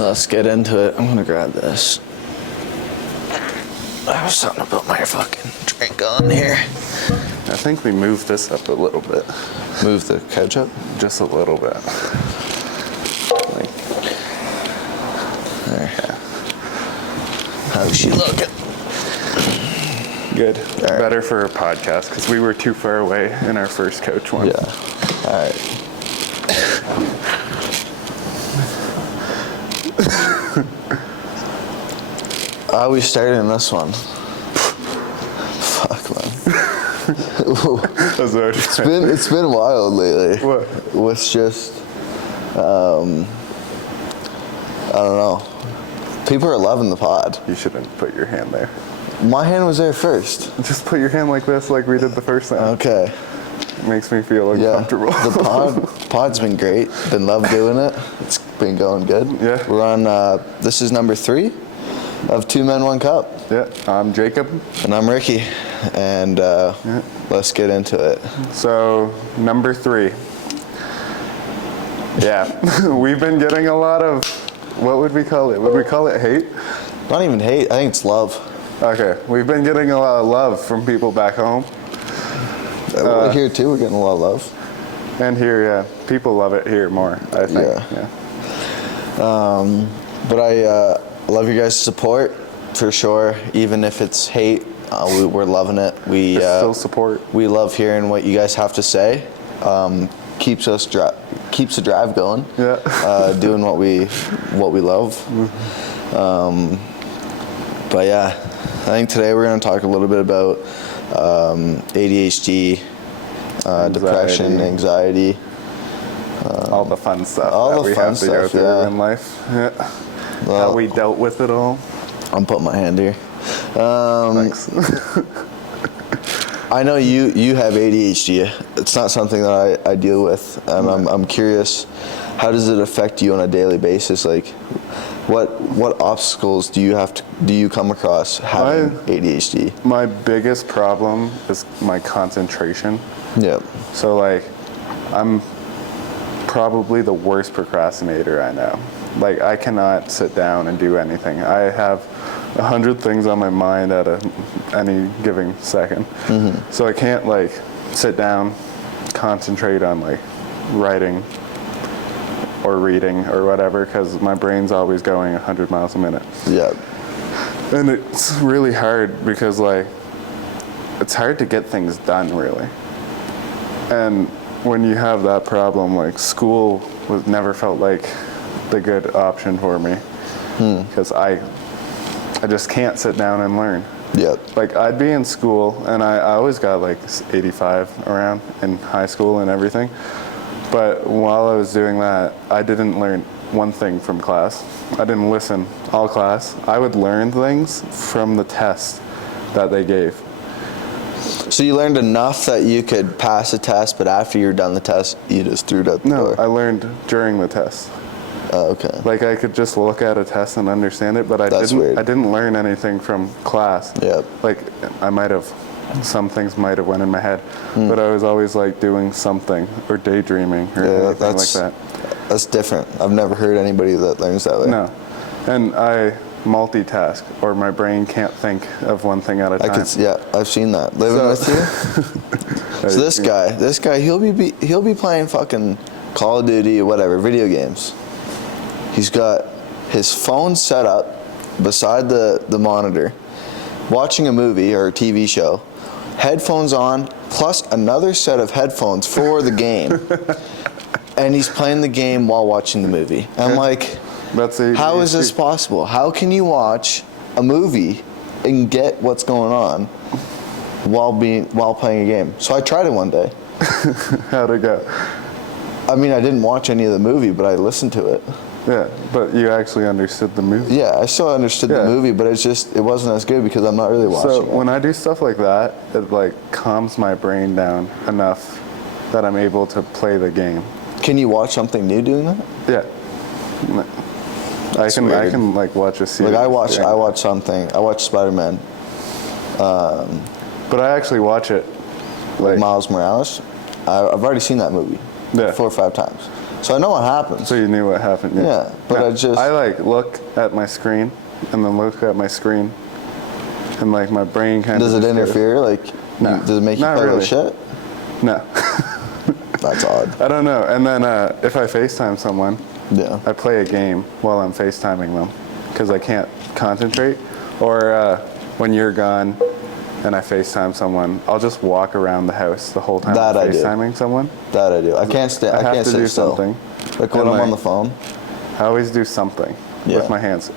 Let's get into it. I'm gonna grab this. I have something to put my fucking drink on here. I think we moved this up a little bit. Move the couch up? Just a little bit. There. Yeah. How's she looking? Good. Right. Better for a podcast because we were too far away in our first coach one. Yeah. All right. How are we starting this one? Fuck, man. It's been wild lately. What? With just, I don't know. People are loving the pod. You shouldn't put your hand there. My hand was there first. Just put your hand like this, like we did the first time. Okay. It makes me feel uncomfortable. Yeah, the pod's been great. Been love doing it. It's been going good. Yeah. We're on, this is number 3 of 2Men1Cup. Yeah, I'm Jacob. And I'm Ricky. And let's get into it. So, number 3. Yeah, we've been getting a lot of, what would we call it? Would we call it hate? Not even hate, I think it's love. Okay, we've been getting a lot of love from people back home. Here too, we're getting a lot of love. And here, yeah, people love it here more, I think. Yeah. But I love your guys' support, for sure. Even if it's hate, we're loving it. We still support. We love hearing what you guys have to say. Keeps the drive going. Yeah. Doing what we love. But yeah, I think today we're going to talk a little bit about ADHD, depression, anxiety. All the fun stuff all that the we fun have to go stuff, through yeah. in life. Yeah. Well, how we dealt with it all. I'm putting my hand here. Thanks. I know you have ADHD. It's not something that I deal with. I'm curious, how does it affect you on a daily basis? Like, what obstacles do you come across having ADHD? My biggest problem is my concentration. Yep. So like, I'm probably the worst procrastinator I know. Like, I cannot sit down and do anything. I have 100 things on my mind at any given second. Mm-hmm. So I can't like sit down, concentrate on like writing or reading or whatever, because my brain's always going 100 miles a minute. Yeah. And it's really hard because like, it's hard to get things done really. And when you have that problem, like school never felt like the good option for me, because I just can't sit down and learn. Yep. Like, I'd be in school, and I always got like 85 around in high school and everything. But while I was doing that, I didn't learn one thing from class. I didn't listen all class. I would learn things from the test that they gave. So you learned enough that you could pass a test, but after you're done the test, you just threw it out the door? No, I learned during the test. Oh, okay. Like, I could just look at a test and understand it, but I didn't learn anything from class. Yep. Like, some things might have went in my head, but I was always like doing something or daydreaming or anything like that. That's different. I've never heard anybody that learns that way. No. And I multitask, or my brain can't think of one thing at a time. I've seen that. Living with you. So this guy, he'll be playing fucking Call of Duty, whatever, video games. He's got his phone set up beside the monitor, watching a movie or a TV show, headphones on, plus another set of headphones for the game. And he's playing the game while watching the movie. I'm like, how is this possible? How can you watch a movie and get what's going on while playing a game? So I tried it one day. How'd it go? I mean, I didn't watch any of the movie, but I listened to it. Yeah, but you actually understood the movie. Yeah, I still understood the movie, but it wasn't as good because I'm not really watching So it. when I do stuff like that, it like calms my brain down enough that I'm able to play the game. Can you watch something new doing that? Yeah. I can like watch a series. Like I watch something. I watch Spider-Man. But I actually watch it. Like Miles Morales. I've already seen that movie 4 or 5 times. So I know what happens. So you knew what happened. Yeah, but I like look at my screen and then look at my screen, and like my brain kind of. Does it interfere? Like, No. does it make you Not play really. with shit? No. That's odd. I don't know. And then if I FaceTime someone, Yeah. I play a game while I'm FaceTiming them because I can't concentrate. Or when you're gone and I FaceTime someone, I'll just walk around the house the whole time That I'm I do. FaceTiming someone. That I do. I can't stay. I have can't to sit do still. something. Like when And, I'm like, on the phone. I always do something Yeah. with my hands.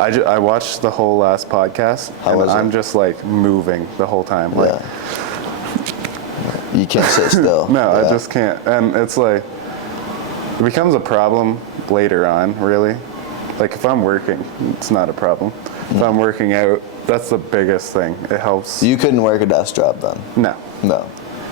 I watched the whole last podcast, How and was it? I'm just like moving the whole time. Like, Yeah. You can't sit still. no, Yeah. I just can't. And it's like, it becomes a problem later on, really. Like if I'm working, it's not a problem. If I'm working out, that's the biggest thing. It helps. You couldn't work a desk job then. No, No.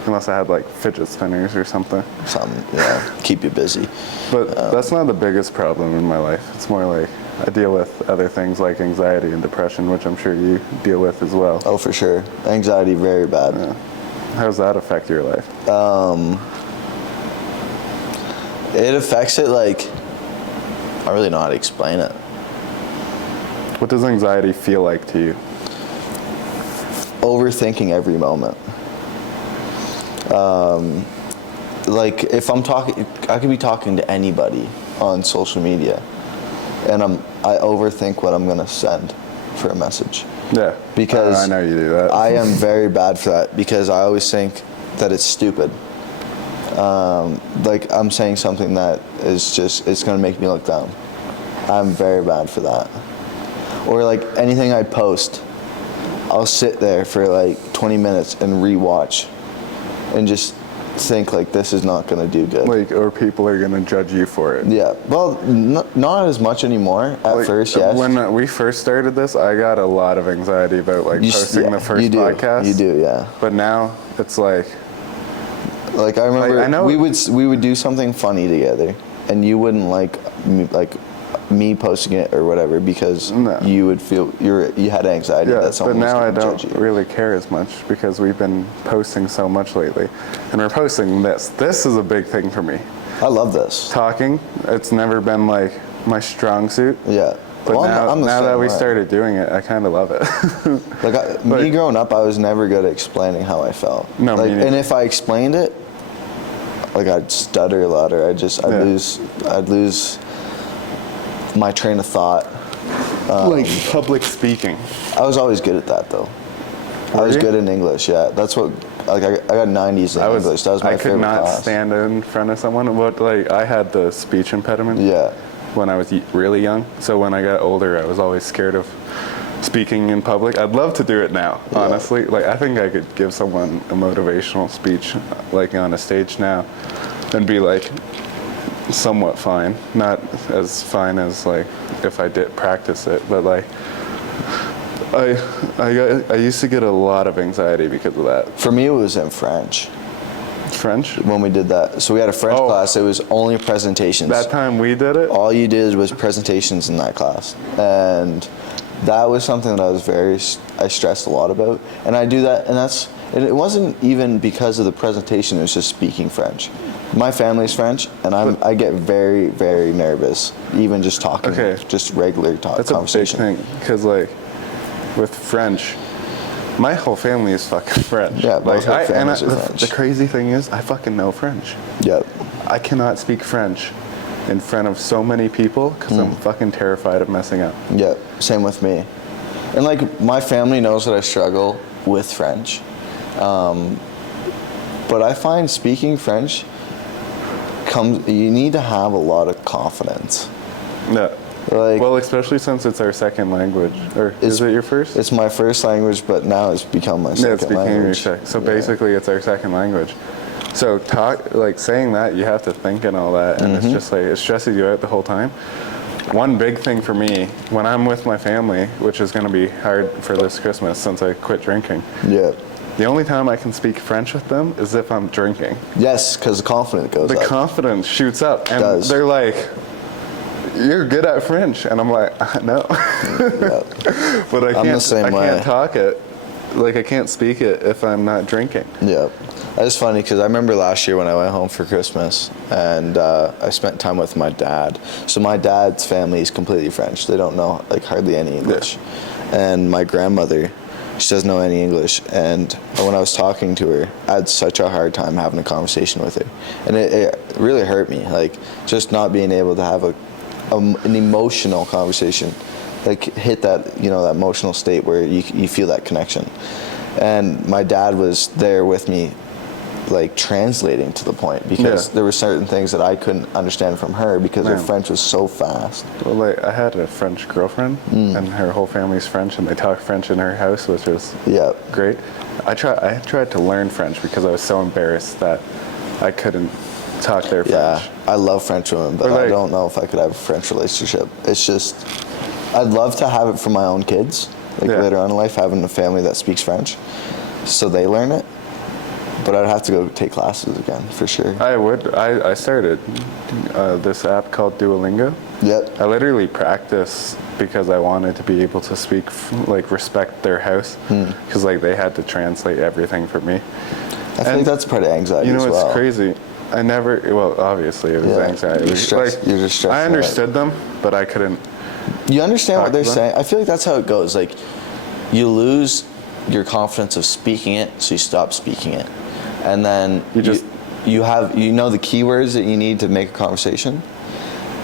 unless I had like fidget spinners or something. Something. Yeah. Keep you busy. But that's not the biggest problem in my life. It's more like I deal with other things like anxiety and depression, which I'm sure you deal with as well. Oh, for sure. Anxiety, very bad. Yeah. How does that affect your life? It affects it like, I don't really know how to explain it. What does anxiety feel like to you? Overthinking every moment. Like if I'm talking, I could be talking to anybody on social media, and I overthink what I'm gonna send for a message. Yeah. Because I know you do that. I am very bad for that because I always think that it's stupid. Like I'm saying something that is just, it's gonna make me look dumb. I'm very bad for that. Or like anything I post, I'll sit there for like 20 minutes and rewatch and just think like this is not gonna do good. Like, or people are gonna judge you for it. Yeah, well, not as much anymore at Like, first, yes. When we first started this, I got a lot of anxiety about like posting the first you do. podcast. You do, yeah. But now it's like, Like I remember, I know- we would do something funny together, and you wouldn't like me posting it or whatever because No. you would feel you had anxiety yeah. that But someone was now I going to don't judge you. really care as much because we've been posting so much lately, and we're posting this. This is a big thing for me. I love this. Talking, it's never been like my strong suit. Yeah. But Well, I'm the now same that we way. started doing it, I kind of love it. Like me growing up, I was never good at explaining how I felt. No, me like, neither. and if I explained it, like I'd stutter a lot, or I'd lose my train of thought. like public speaking. I was always good at that though. I Were was you? good in English. Yeah, that's what. Like I got 90s in English. That was my I could favorite not class. stand in front of someone. But like I had the speech impediment. Yeah. When I was really young. So when I got older, I was always scared of speaking in public. I'd love to do it now, Yeah. honestly. Like I think I could give someone a motivational speech like on a stage now and be like somewhat fine. Not as fine as like if I did practice it, but like I used to get a lot of anxiety because of that. For me, it was in French French? when we did that. So we had a French Oh. class. It was only presentations. That time we did it? All you did was presentations in that class, and that was something that I stressed a lot about. And I do that, and it wasn't even because of the presentation. It was just speaking French. My family's French, and I get very, very nervous, even just talking, Okay. just regular talk, That's a big conversation. thing, because like with French, my whole family is fucking French. Yeah, both like, our families are the, French. The crazy thing is, I fucking know French. Yep. I cannot speak French in front of so many people because I'm fucking terrified of messing up. Yep. Same with me. And like my family knows that I struggle with French, but I find speaking French you need to have a lot of confidence. No. Like, Well, especially since it's our second language. Or is it your first? It's my first language, but now it's become my second Yeah, it's became your language. second. So Yeah. basically, it's our second language. So saying that, you have to think and all that, and it's just like it stresses you out the whole time. One big thing for me when I'm with my family, which is going to be hard for this Christmas since I quit drinking. Yeah. The only time I can speak French with them is if I'm drinking. Yes, because the confidence goes The up. confidence shoots up, and Does. they're like, "You're good at French," and I'm like, "No," Yeah. but I I'm the can't. same I way. can't talk it like I can't speak it if I'm not drinking. Yeah. It's funny because I remember last year when I went home for Christmas and I spent time with my dad. So my dad's family is completely French. They don't know like hardly any English. And my grandmother, she doesn't know any English. And when I was talking to her, I had such a hard time having a conversation with her. And it really hurt me, like just not being able to have an emotional conversation, like hit that, you know, that emotional state where you feel that connection. And my dad was there with me, like translating to the point, because there were certain things that I couldn't understand from her because her French was so fast. Well, like I had a French girlfriend, and her whole family's French, and they talk French in her house, which was great. I tried to learn French because I was so embarrassed that I couldn't talk their French. Yeah, I love French women, but I don't know if I could have a French relationship. It's just, I'd love to have it for my own kids, like later on in life, having a family that speaks French, so they learn it. But I'd have to go take classes again, for sure. I would. I started this app called Duolingo. Yep. I literally practiced because I wanted to be able to speak, like respect their house, because like they had to translate everything for me. I feel like that's part of anxiety as well. You know what's crazy? I never, well, obviously it was anxiety. You're just stressed I understood them, but I couldn't. You understand what they're saying? I feel like that's how it goes. Like, you lose your confidence of speaking it, so you stop speaking it. And then you know the keywords that you need to make a conversation,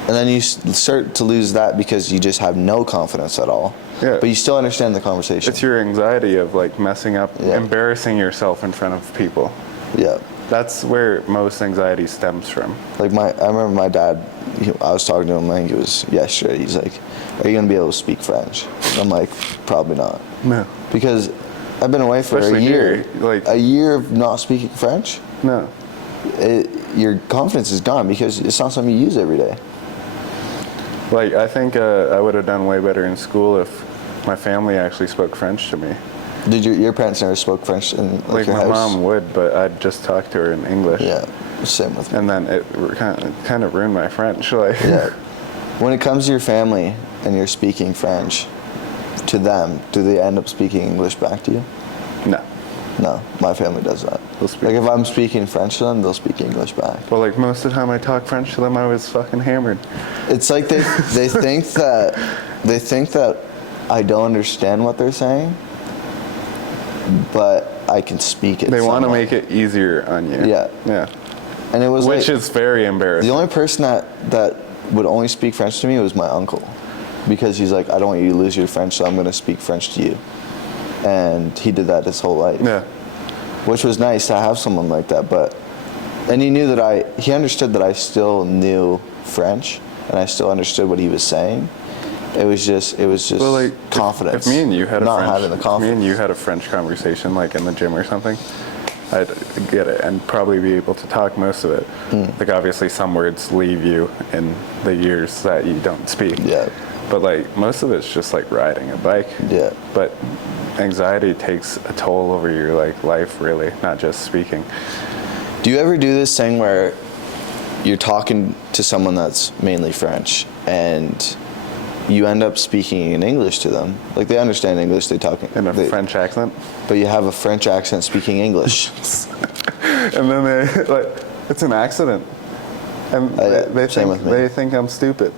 and then you start to lose that because you just have no confidence at all. Yeah. But you still understand the conversation. It's your anxiety of like messing up, embarrassing yourself in front of people. Yeah. That's where most anxiety stems from. Like I remember my dad, I was talking to him, I think it was yesterday, he's like, are you going to be able to speak French? I'm like, probably not. No. Because I've been away for a year. A year of not speaking French? No. Your confidence is gone because it's not something you use every day. Like, I think I would have done way better in school if my family actually spoke French to me. Did your parents never spoke French in like your my house? Mom would, but I'd just talk to her in English. Yeah, same with me. And then it kind of ruined my French. Like. Yeah. When it comes to your family and you're speaking French, to them, do they end up speaking English back to you? No. No, my family does that. Like if I'm speaking French to them, they'll speak English back. Well, like most of the time I talk French to them, I was fucking hammered. It's like they think that I don't understand what they're saying, but I can speak it. They want to make it easier on you. Yeah. Yeah. And it was which is very embarrassing. The only person that would only speak French to me was my uncle, because he's like, I don't want you to lose your French, so I'm going to speak French to you. And he did that his whole life. Yeah. Which was nice to have someone like that, and he knew that he understood that I still knew French, and I still understood what he was saying. It was just well, like, confidence. If me and you had a French conversation, like in the gym or something, I'd get it and probably be able to talk most of it. Like obviously some words leave you in the years that you don't speak. Yeah. But like most of it's just like riding a bike. Yeah. But anxiety takes a toll over your like life, really, not just speaking. Do you ever do this thing where you're talking to someone that's mainly French and you end up speaking in English to them? Like they understand English, they talk in a French accent, but you have a French accent speaking English. And then they like, it's an accident, and they think I'm stupid.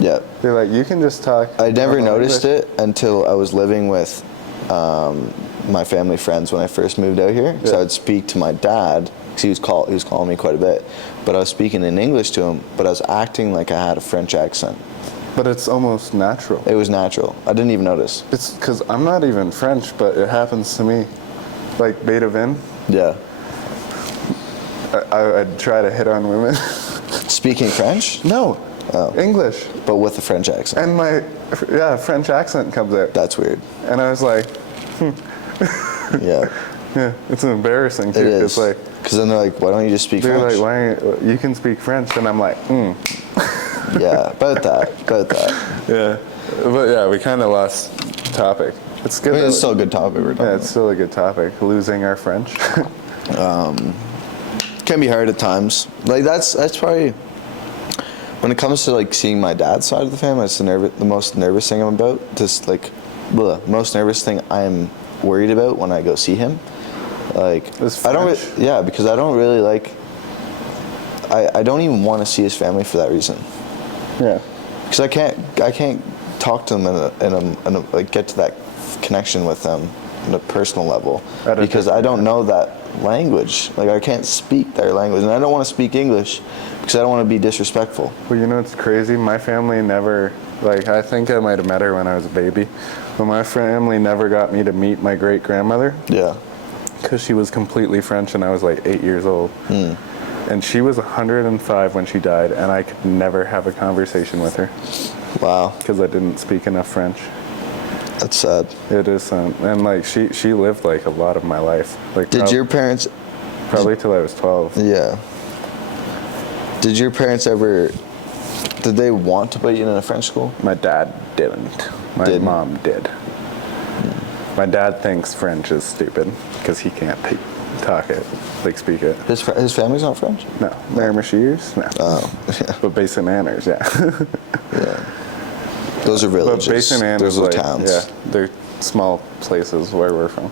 Yeah. They're like, you can just talk. I never noticed it until I was living with my family friends when I first moved out here. So I'd speak to my dad, because he was calling me quite a bit, but I was speaking in English to him, but I was acting like I had a French accent. But it's almost natural. It was natural. I didn't even notice. It's because I'm not even French, but it happens to me. Like beta vin. Yeah. I'd try to hit on women. Speaking French? No. Oh. English. But with a French accent. And my French accent comes out. That's weird. And I was like, Yeah. Yeah, it's embarrassing too. It is. It's like, because then they're like, why don't you just speak French? They're like, why you can speak French? And I'm like, Yeah, about that. Yeah. But yeah, we kind of lost topic. It's good. It's still a good topic we're talking it's still a good topic. Losing our French. Can be hard at times. Like that's probably, when it comes to like seeing my dad's side of the family, it's the most nervous thing I'm about. Just like, the most nervous thing I'm worried about when I go see him. Like, Is I don't. French? Yeah, because I don't really like. I don't even want to see his family for that reason. Yeah. Because I can't talk to them in a like get to that connection with them on a personal level because I don't know that language. Like I can't speak their language, and I don't want to speak English because I don't want to be disrespectful. Well, you know what's crazy? My family never, like, I think I might have met her when I was a baby, but my family never got me to meet my great-grandmother. Yeah. Because she was completely French and I was like 8 years old. And she was 105 when she died, and I could never have a conversation with her. Wow. Because I didn't speak enough French. That's sad. It is, and like she lived like a lot of my life. Like Did your parents? Probably till I was 12. Yeah. Did your parents ever? Did they want to put you in a French school? My dad didn't. My mom did. My dad thinks French is stupid because he can't talk it, like speak it. His family's not French? No. They're Machiers? No. Oh, yeah. But Basin Anners, yeah. Yeah. Those are villages. But Basin Ann Those is are like, towns. yeah, they're small places where we're from.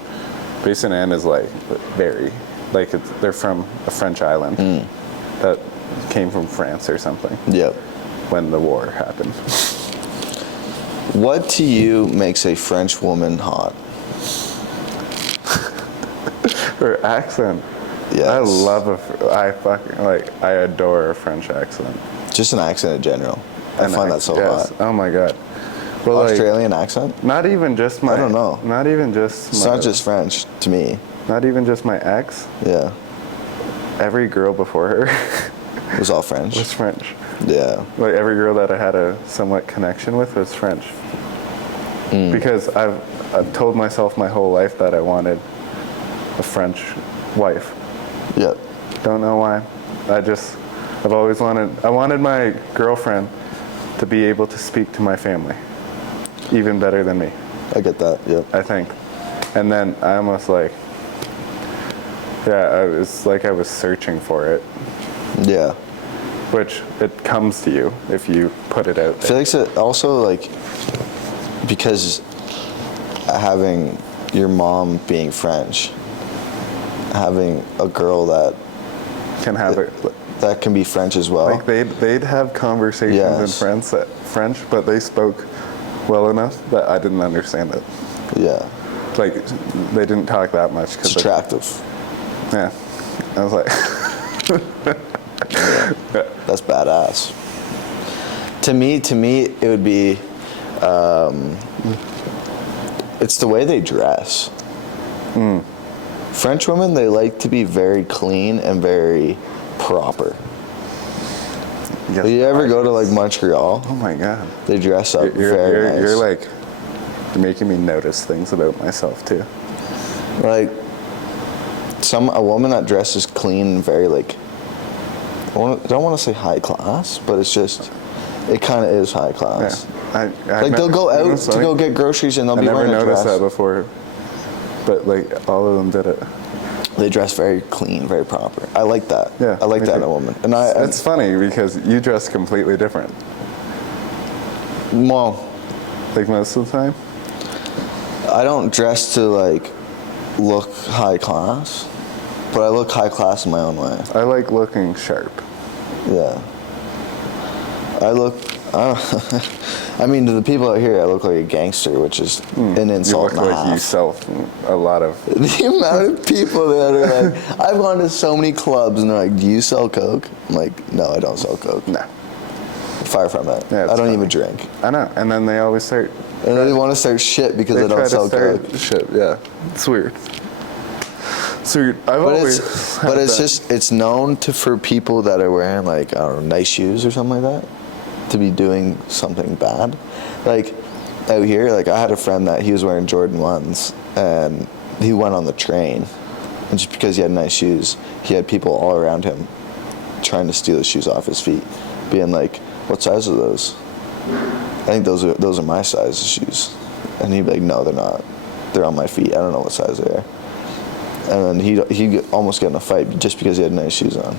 Basin Ann is like very, like they're from a French island that came from France or something. Yep. When the war happened. What to you makes a French woman hot? Her accent. Yes. I adore a French accent. Just an accent in general. I find that so hot. Oh my god. Well, Australian accent? like, not even just my. I don't know. Not even just. It's not just French to me. Not even just my ex. Yeah. Every girl before her It was all French. was French. Yeah. Like every girl that I had a somewhat connection with was French. Because I've told myself my whole life that I wanted a French wife. Yep. Don't know why. I've always I wanted my girlfriend to be able to speak to my family even better than me. I get that. Yep. I think. And then I almost like, yeah, I was searching for it. Yeah. Which it comes to you if you put it out I feel there. like it's also like because having your mom being French, having a girl that Can have it. that can be French as well. Like they'd have conversations Yes. in French, but they spoke well enough that I didn't understand it. Yeah. Like they didn't talk that much. It's attractive. Yeah. I was like, That's badass. To me, it would be, it's the way they dress. French women, they like to be very clean and very proper. yes, You ever go to like Montreal? oh my god. They dress up very nice. You're like making me notice things about myself too. Like a woman that dresses clean and very like, I don't want to say high class, but it's just, it kind of is high class. Yeah. Like they'll go out to go get groceries and they'll I be never wearing a noticed dress. that before, but like all of them did it. They dress very clean, very proper. I like that. Yeah, I like me that in too. a woman. And It's funny because you dress completely different. well, Like most of the time. I don't dress to like look high class, but I look high class in my own way. I like looking sharp. Yeah. I mean, to the people out here, I look like a gangster, which is an insult You and look a like half. you sell a lot of. The amount of people that are like, I've gone to so many clubs and they're like, do you sell coke? I'm like, no, I don't sell coke. No. Far from it. Yeah, I it's don't funny. even drink. I know, and then they always start. And then they want to start shit because I They try don't to sell start coke. shit. Yeah, it's weird. It's weird. I've But always. it's known for people that are wearing like, I don't know, nice shoes or something like that to be doing something bad. Like out here, like I had a friend that he was wearing Jordan 1s and he went on the train, and just because he had nice shoes, he had people all around him trying to steal his shoes off his feet, being like, what size are those? I think those are my size of shoes. And he'd be like, no, they're not. They're on my feet. I don't know what size they are. And then he'd almost get in a fight just because he had nice shoes on.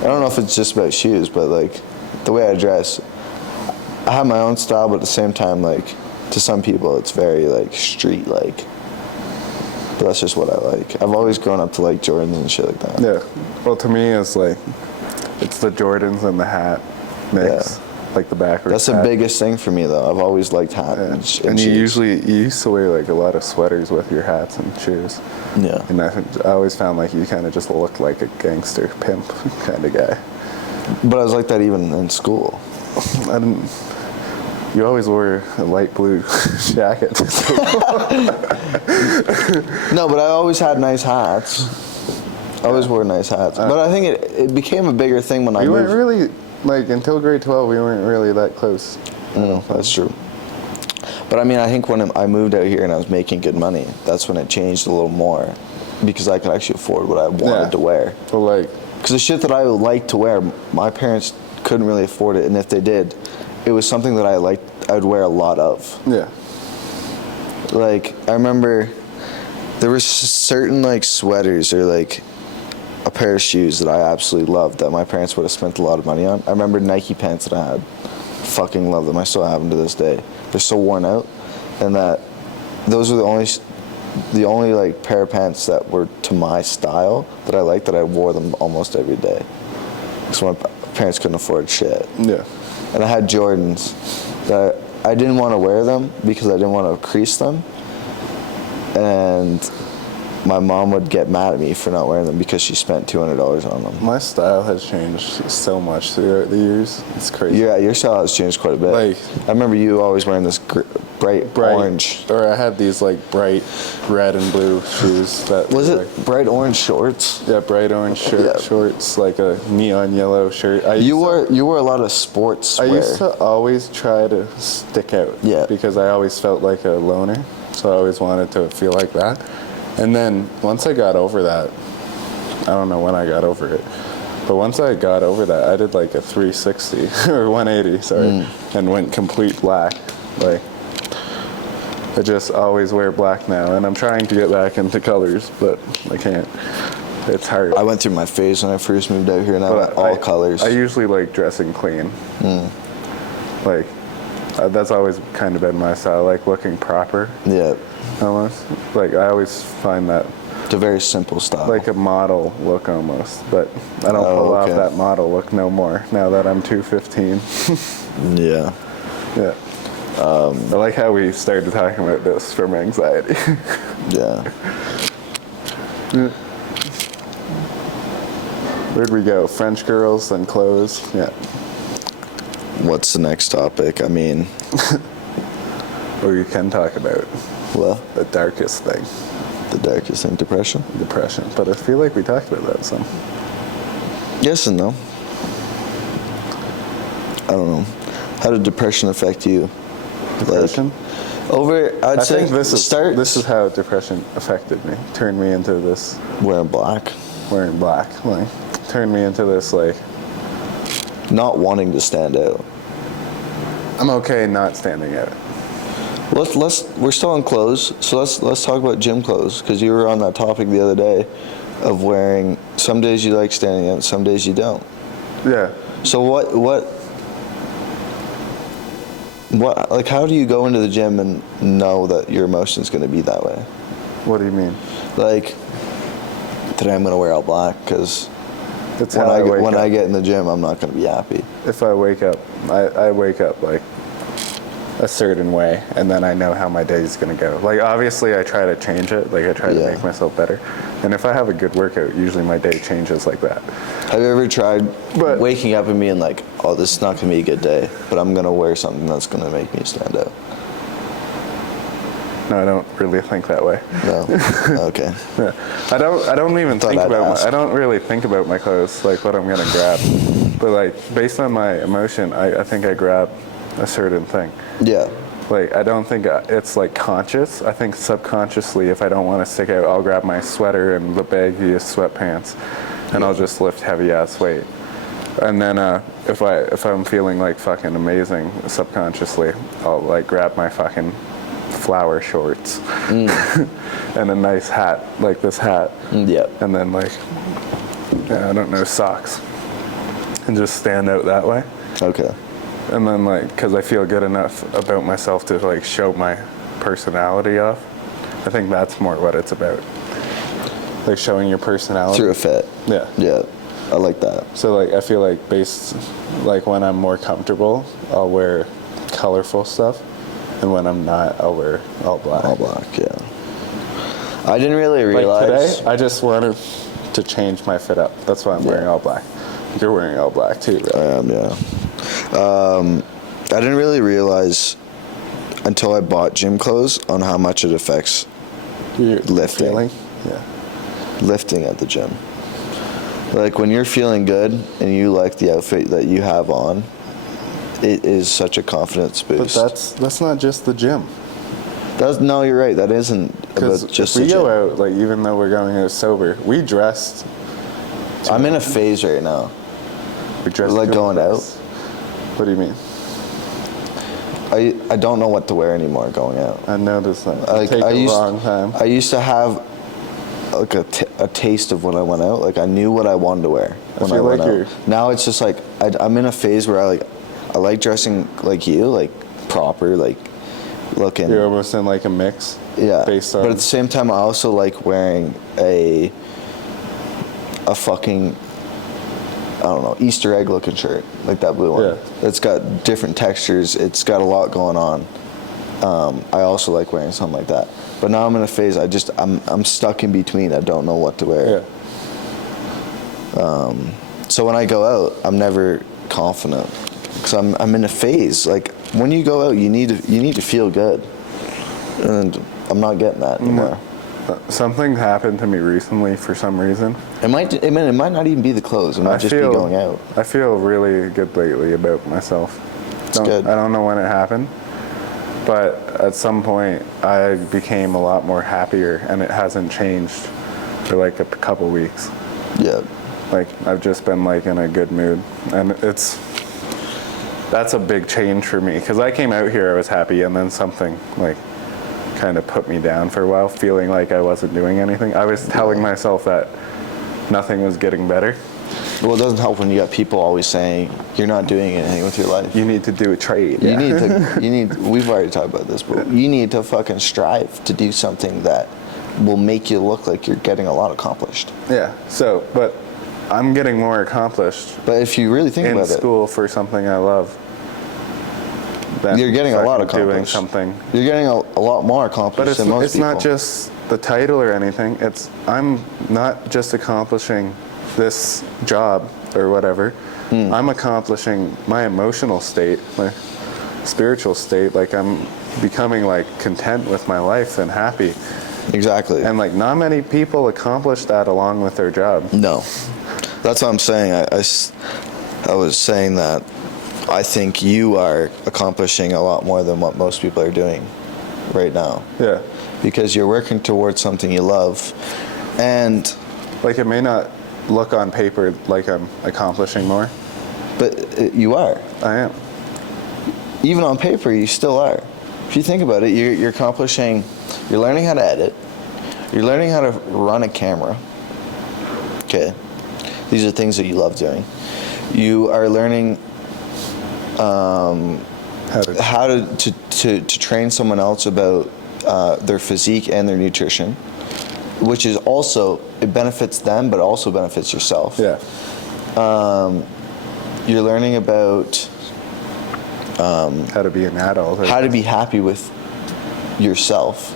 I don't know if it's just about shoes, but like the way I dress, I have my own style, but at the same time, like to some people, it's very like street like. But that's just what I like. I've always grown up to like Jordans and shit like that. Yeah. Well, to me, it's like, it's the Jordans and the hat mix. Yeah. Like the backwards That's the hat. biggest thing for me, though. I've always liked hats. And you shoes. used to wear like a lot of sweaters with your hats and shoes. Yeah. And I always found like you kind of just looked like a gangster pimp kind of guy. But I was like that even in school. I didn't. You always wore a light blue jacket. No, but I always had nice hats. I always wore nice hats. But I think it became a bigger thing when I We moved. weren't really, like, until grade 12, we weren't really that close. That's true. But I mean, I think when I moved out here and I was making good money, that's when it changed a little more. Because I could actually afford what I wanted to wear. But, like, Because the shit that I liked to wear, my parents couldn't really afford it. And if they did, it was something that I would wear a lot of. yeah. Like, I remember there were certain, like, sweaters or, like, a pair of shoes that I absolutely loved that my parents would have spent a lot of money on. I remember Nike pants that I had. Fucking love them. I still have them to this day. They're so worn out. And that those were the only, like, pair of pants that were to my style that I liked, that I wore them almost every day. Because my parents couldn't afford shit. Yeah. And I had Jordans that I didn't want to wear them because I didn't want to crease them. And my mom would get mad at me for not wearing them because she spent $200 on them. My style has changed so much throughout the years. It's crazy. Yeah, your style has changed quite a bit. Like, I remember you always wearing this bright orange. Or I had these, like, bright red and blue shoes. That Was like, it bright orange shorts? Yeah, bright orange shorts, like a neon yellow shirt. You wore a lot of sports I wear. used to always try to stick out. Yeah. Because I always felt like a loner, so I always wanted to feel like that. And then once I got over that, I don't know when I got over it, but once I got over that, I did like a 360 or 180, sorry, and went complete black. Like, I just always wear black now, and I'm trying to get back into colors, but I can't. It's hard. I went through my phase when I first moved out here, and I went all colors. I usually like dressing clean. Like, that's always kind of been my style, like looking proper. Yeah. Almost. Like, I always find that It's a very simple style. like a model look almost, but I don't pull off that model look no more now that I'm 215. Yeah. Yeah. I like how we started talking about this from anxiety. Yeah. Where'd we go? French girls, then clothes. Yeah. What's the next topic? I mean, Or you can talk about well, the darkest thing, the darkest thing, depression? depression. But I feel like we talked about that some. Yes and no. I don't know. How did depression affect you? Depression? I'd I say think this is how depression affected me. Turned me into this wearing black, wearing black. Like, turned me into this, like, not wanting to stand out. I'm okay not standing out. We're still on clothes, so let's talk about gym clothes, because you were on that topic the other day of wearing, some days you like standing out, some days you don't. Yeah. So like, how do you go into the gym and know that your emotion's going to be that way? What do you mean? Like, today I'm going to wear all black because It's when how I get in the gym, I'm not going to be happy. If I wake up, I wake up like a certain way, and then I know how my day is gonna go. Like, obviously I try to change it, like I try to make myself better. And if I have a good workout, usually my day changes like that. Have you ever tried waking up and being like, oh, this is not gonna be a good day, but I'm gonna wear something that's gonna make me stand out? No, I don't really think that way. No. Okay. Yeah. I don't even think about I don't really think about my clothes, like what I'm gonna grab. But like, based on my emotion, I think I grab a certain thing. Yeah. Like, I don't think it's like conscious. I think subconsciously, if I don't want to stick out, I'll grab my sweater and the baggiest sweatpants, and I'll just lift heavy ass weight. And then if I'm feeling like fucking amazing subconsciously, I'll like grab my fucking flower shorts and a nice hat, like this hat. Yeah. And then like, I don't know, socks, and just stand out that way. Okay. And then, like, because I feel good enough about myself to, like, show my personality off. I think that's more what it's about. Like showing your personality. Through a fit. Yeah. Yeah. I like that. So like I feel like like when I'm more comfortable, I'll wear colorful stuff, and when I'm not, I'll wear all black. All black, yeah. I didn't really realize. Like today, I just wanted to change my fit up. That's why I'm wearing all black. You're wearing all black too, right? I am, yeah. I didn't really realize until I bought gym clothes on how much it affects Your lifting. feeling? Yeah. Lifting at the gym. Like when you're feeling good and you like the outfit that you have on, it is such a confidence boost. But that's not just the gym. No, you're right. That isn't Because about just if the we gym. go out, like even though we're going out sober, we dressed. I'm in a phase right now. We dressed Like to going impress. What do you mean? I don't know what to wear anymore going out. I noticed that. Like, Take a long time. I used to have like a taste of when I went out. Like I knew what I wanted to wear when I feel went like out. Now it's just like I'm in a phase where I like dressing like you, like proper, like looking. You're almost in like a mix. Yeah. Based on. But at the same time, I also like wearing a fucking, I don't know, Easter egg looking shirt, like that blue one. Yeah. It's got different textures. It's got a lot going on. I also like wearing something like that. But now I'm in a phase. I'm stuck in between. I don't know what to wear. Yeah. So when I go out, I'm never confident because I'm in a phase. Like when you go out, you need to feel good, and I'm not getting that anymore. Something happened to me recently for some reason. It might not even be the clothes. It might just be going out. I feel really good lately about myself. It's good. I don't know when it happened, but at some point I became a lot more happier, and it hasn't changed for like a couple weeks. Yeah. Like I've just been like in a good mood, and that's a big change for me because I came out here, I was happy, and then something like kind of put me down for a while, feeling like I wasn't doing anything. I was telling myself that nothing was getting better. Well, it doesn't help when you got people always saying you're not doing anything with your life. You need to do a trade. You need. We've already talked about this, but you need to fucking strive to do something that will make you look like you're getting a lot accomplished. Yeah. So, but I'm getting more accomplished. But if you really think in about it, school for something I love, than you're getting a lot fucking doing accomplished. something. You're getting a lot more accomplished But than most it's people. not just the title or anything. I'm not just accomplishing this job or whatever. I'm accomplishing my emotional state, my spiritual state. Like I'm becoming like content with my life and happy. Exactly. And like not many people accomplish that along with their job. No, that's what I'm saying. I was saying that I think you are accomplishing a lot more than what most people are doing right now. Yeah. Because you're working towards something you love, and like it may not look on paper like I'm accomplishing more, but you are. I am. Even on paper, you still are. If you think about it, you're accomplishing. You're learning how to edit. You're learning how to run a camera. Okay, these are things that you love doing. You are learning how to train someone else about their physique and their nutrition, which is also, it benefits them, but also benefits yourself. Yeah. You're learning about How to be an adult. how to be happy with yourself,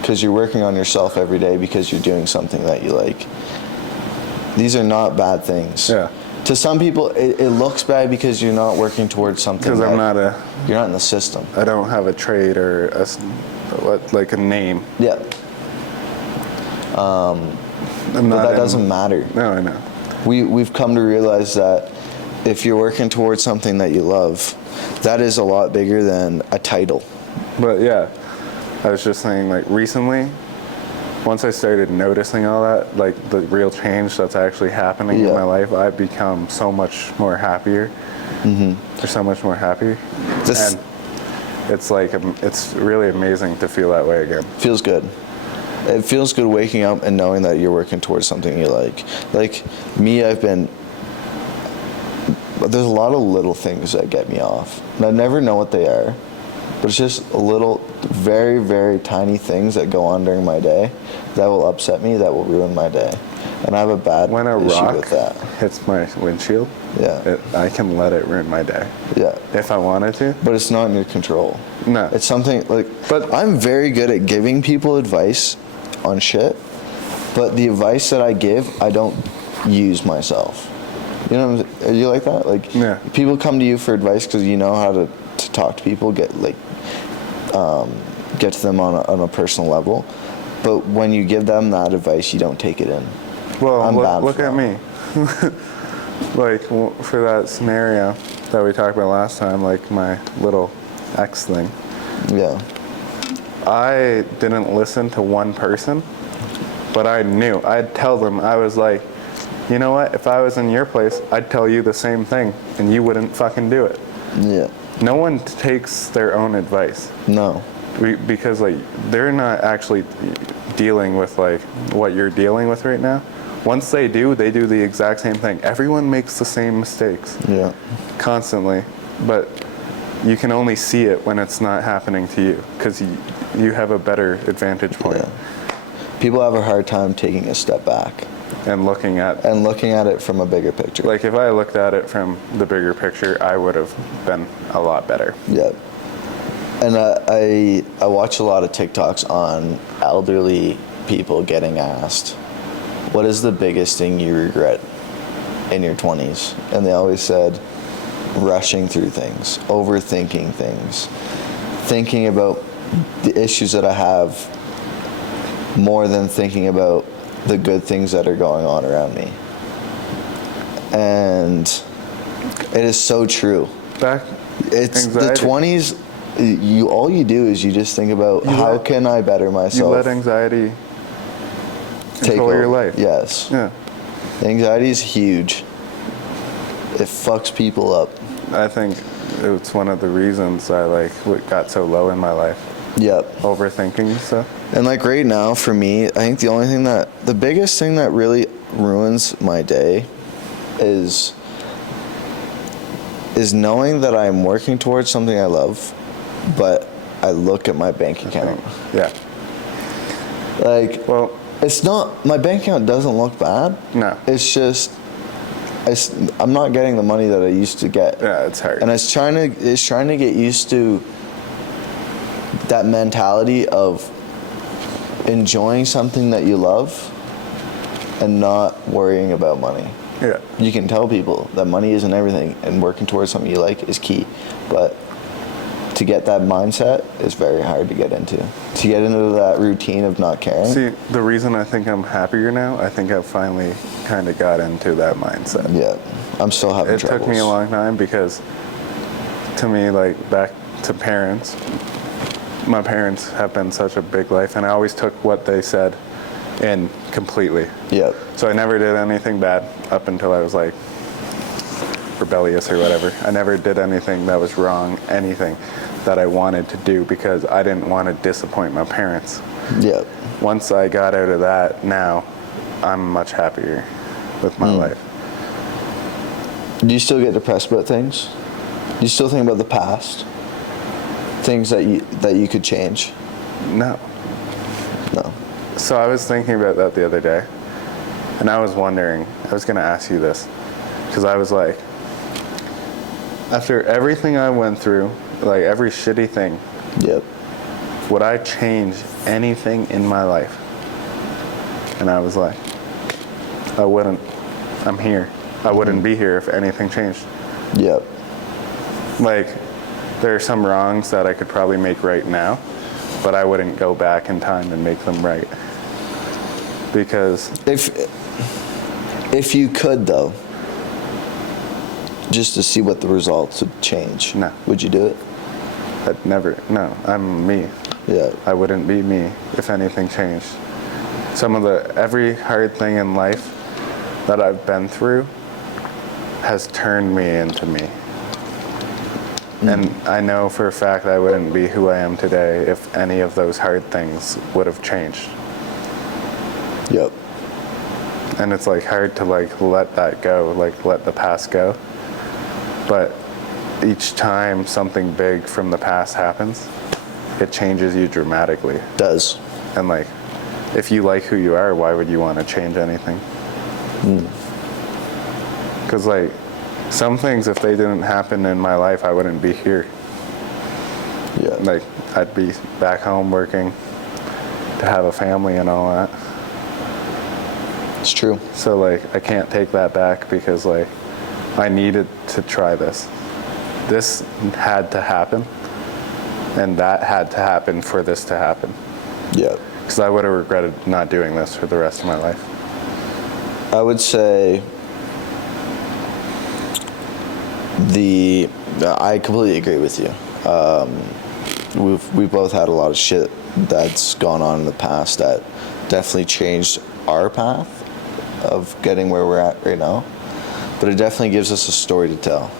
because you're working on yourself every day because you're doing something that you like. These are not bad things. Yeah. To some people, it looks bad because you're not working towards something. Because you're not in the system. I don't have a trade or like a name. Yeah. I'm But not that in- doesn't matter. No, I know. We've come to realize that if you're working towards something that you love, that is a lot bigger than a title. But yeah, I was just saying like recently, once I started noticing all that, like the real change that's actually happening in Yeah. my life, I've become so much more happier. Or so much more happy. This- And it's like, it's really amazing to feel that way again. Feels good. It feels good waking up and knowing that you're working towards something you like. Like me, there's a lot of little things that get me off. And I never know what they are. but it's just a little, very, very tiny things that go on during my day that will upset me, that will ruin my day. And I have a bad When a issue rock with that. hits my windshield, Yeah. I can let it ruin my day Yeah. if I wanted to. But it's not in your control. No. It's something like, but I'm very good at giving people advice on shit, but the advice that I give, I don't use myself. You know what I'm saying? Are you like that? Like, Yeah. people come to you for advice because you know how to talk to people, get to them on a personal level. But when you give them that advice, you don't take it in. Well, I'm bad look for at me. Like, for that scenario that we talked about last time, like my little ex thing, Yeah. I didn't listen to one person, but I knew. I'd tell them, I was like, you know what? If I was in your place, I'd tell you the same thing, and you wouldn't fucking do it. Yeah. No one takes their own advice. No. Because, like, they're not actually dealing with, like, what you're dealing with right now. Once they do the exact same thing. Everyone makes the same mistakes. Yeah. Constantly. But you can only see it when it's not happening to you, because you have a better advantage point. Yeah. People have a hard time taking a step back And looking at it from a bigger picture. Like, if I looked at it from the bigger picture, I would have been a lot better. Yeah. And I watch a lot of TikToks on elderly people getting asked, what is the biggest thing you regret in your 20s? And they always said, rushing through things, overthinking things, thinking about the issues that I have more than thinking about the good things that are going on around me. And it is so true. It's anxiety. the 20s. All you do is you just think about how can I better myself. You let anxiety control your life. Yes. Yeah. Anxiety is huge. It fucks people up. I think it's one of the reasons I got so low in my life. Yep. Overthinking stuff. And like right now for me, I think the biggest thing that really ruins my day is knowing that I'm working towards something I love, but I look at my bank account. Yeah. Like, Well, it's not, my bank account doesn't look bad. No. It's just, I'm not getting the money that I used to get. Yeah, it's hard. And it's trying to get used to that mentality of enjoying something that you love and not worrying about money. Yeah. You can tell people that money isn't everything, and working towards something you like is key. But to get that mindset is very hard to get into. To get into that routine of not caring. See, the reason I think I'm happier now, I think I've finally kind of got into that mindset. Yeah, I'm still having It troubles. took me a long time, because to me, like, back to parents, my parents have been such a big life, and I always took what they said in completely. Yep. So I never did anything bad up until I was like rebellious or whatever. I never did anything that was wrong, anything that I wanted to do, because I didn't want to disappoint my parents. Yep. Once I got out of that, now I'm much happier with my life. Do you still get depressed about things? Do you still think about the past? Things that you could change? No. No. So I was thinking about that the other day, and I was wondering, I was going to ask you this, because I was like, after everything I went through, like every shitty thing, Yep. would I change anything in my life? And I was like, I wouldn't. I'm here. I wouldn't be here if anything changed. Yep. Like, there are some wrongs that I could probably make right now, but I wouldn't go back in time and make them right. Because If you could, though, just to see what the results would change, No. would you do it? I'd never, no, I'm me. Yeah. I wouldn't be me if anything changed. Every hard thing in life that I've been through has turned me into me. And I know for a fact I wouldn't be who I am today if any of those hard things would have changed. Yep. And it's like hard to like let that go, like let the past go. But each time something big from the past happens, it changes you dramatically. Does. And like, if you like who you are, why would you want to change anything? Because like, some things, if they didn't happen in my life, I wouldn't be here. Yeah. Like, I'd be back home working to have a family and all that. It's true. So like, I can't take that back because like, I needed to try this. This had to happen, and that had to happen for this to happen. Yeah. Because I would have regretted not doing this for the rest of my life. I would say I completely agree with you. We've both had a lot of shit that's gone on in the past that definitely changed our path of getting where we're at right now. But it definitely gives us a story to tell.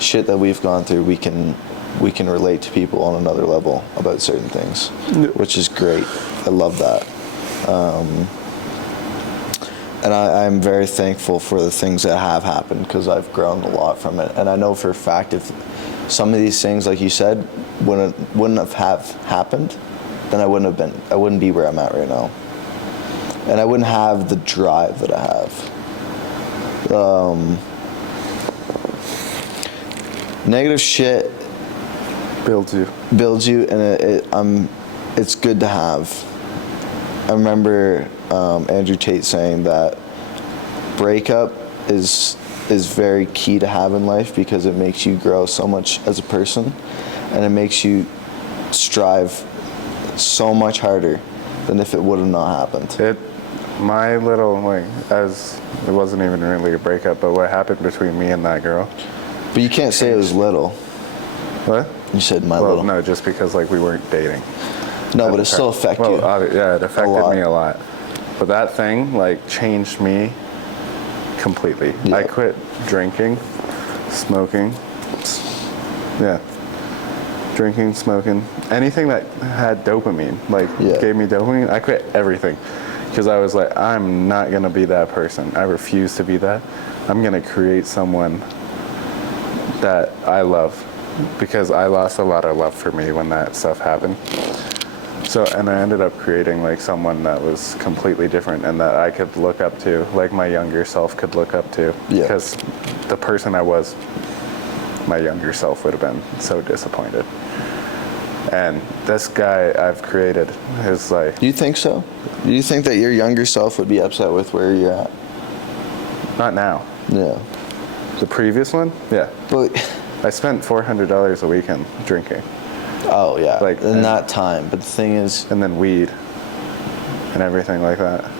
Shit that we've gone through, we can relate to people on another level about certain things, which is great. I love that. And I'm very thankful for the things that have happened because I've grown a lot from it. And I know for a fact if some of these things, like you said, wouldn't have happened, then I wouldn't be where I'm at right now. And I wouldn't have the drive that I have. Negative shit Builds you, and it's good to have. I remember Andrew Tate saying that breakup is very key to have in life because it makes you grow so much as a person, and it makes you strive so much harder than if it would have not happened. My little, like, as it wasn't even really a breakup, but what happened between me and that girl. But you can't say it was little. What? You said my well, little. No, just because like we weren't dating. No, but it still affected you. Yeah, it affected me a lot. But that thing like changed me completely. Yeah. I quit drinking, smoking. Yeah. Drinking, smoking, anything that had dopamine, like gave me dopamine, I quit everything. Because I was like, I'm not going to be that person. I refuse to be that. I'm going to create someone that I love. Because I lost a lot of love for me when that stuff happened. So, and I ended up creating like someone that was completely different and that I could look up to, like my younger self could look up to. Yeah. Because the person I was, my younger self would have been so disappointed. And this guy I've created is like... Do you think so? Do you think that your younger self would be upset with where you're at? Not now. Yeah. The previous one? Yeah. But I spent $400 a weekend drinking. Oh, yeah. Like in that time. But the thing is... And then weed and everything like that.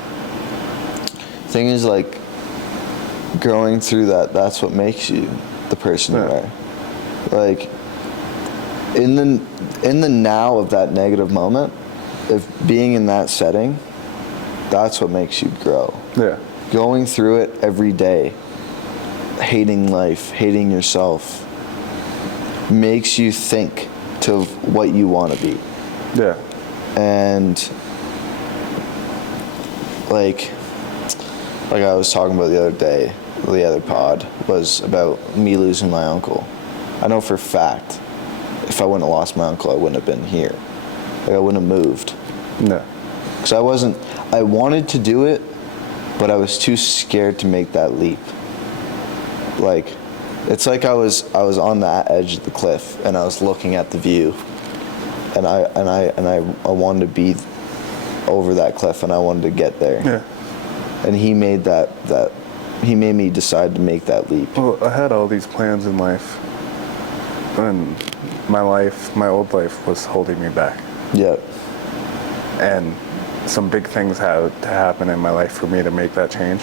Thing is, like, growing through that's what makes you the person you are. Like, in the now of that negative moment, if being in that setting, that's what makes you grow. Yeah. Going through it every day, hating life, hating yourself, makes you think to what you want to be. Yeah. And like I was talking about the other day, the other pod was about me losing my uncle. I know for a fact, if I wouldn't have lost my uncle, I wouldn't have been here. Like, I wouldn't have moved. No. Because I wanted to do it, but I was too scared to make that leap. Like, it's like I was on that edge of the cliff, and I was looking at the view, and I wanted to be over that cliff, and I wanted to get there. Yeah. And he made he made me decide to make that leap. Well, I had all these plans in life, and my old life was holding me back. Yeah. And some big things had to happen in my life for me to make that change.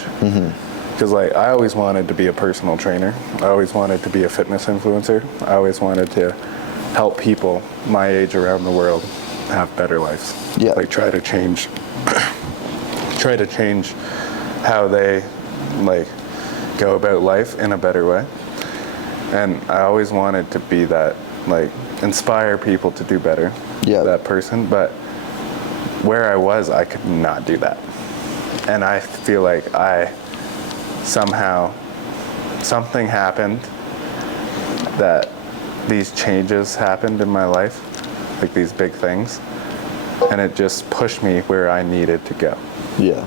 Because like I always wanted to be a personal trainer. I always wanted to be a fitness influencer. I always wanted to help people my age around the world have better lives. Yeah. Like try to change how they like go about life in a better way. And I always wanted to be that, like inspire people to do better. Yeah. That person, but where I was, I could not do that. And I feel like I somehow, something happened that these changes happened in my life, like these big things, and it just pushed me where I needed to go. Yeah.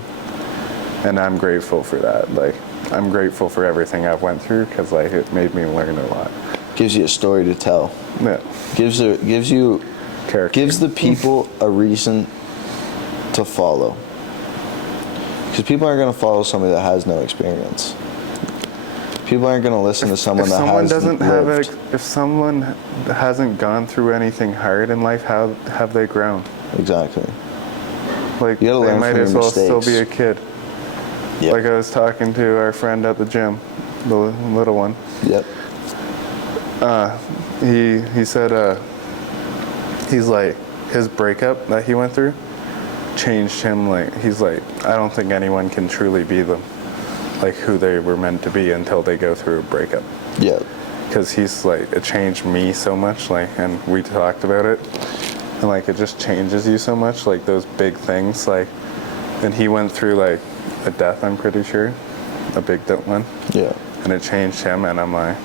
And I'm grateful for that. Like, I'm grateful for everything I've went through because like it made me learn a lot. Gives you a story to tell. Yeah. Gives you Character. gives the people a reason to follow. Because people aren't going to follow somebody that has no experience. People aren't going to listen to someone that hasn't lived. If someone hasn't gone through anything hard in life, how have they grown? Exactly. Like, You gotta they learn might from as your well still mistakes. be a kid. Yep. Like I was talking to our friend at the gym, the little one. Yep. He said he's like, his breakup that he went through changed him. Like, he's like, I don't think anyone can truly be them, like who they were meant to be until they go through a breakup. Yep. Because he's like, it changed me so much, like, and we talked about it, and like it just changes you so much, like those big things, like, and he went through like a death, I'm pretty sure, a big one. Yeah. And it changed him, and I'm like,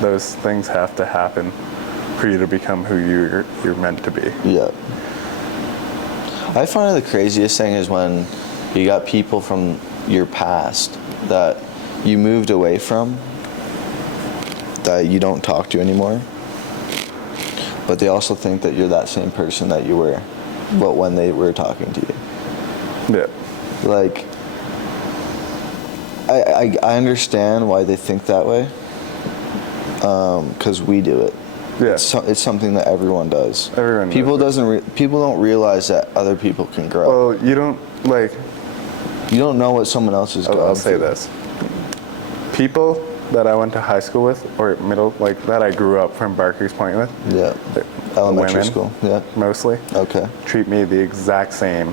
those things have to happen for you to become who you're meant to be. Yeah. I find the craziest thing is when you got people from your past that you moved away from, that you don't talk to anymore, but they also think that you're that same person that you were, but when they were talking to you. Yeah. Like, I understand why they think that way, because we do it. Yeah. It's something that everyone does. Everyone people does people don't realize that other people can grow. Well, you don't like. You don't know what someone else is going through. I'll say this: people that I went to high school with, or middle, like that I grew up from Barker's Point with. Yeah. The Elementary women, school. Yeah. Mostly. Okay. Treat me the exact same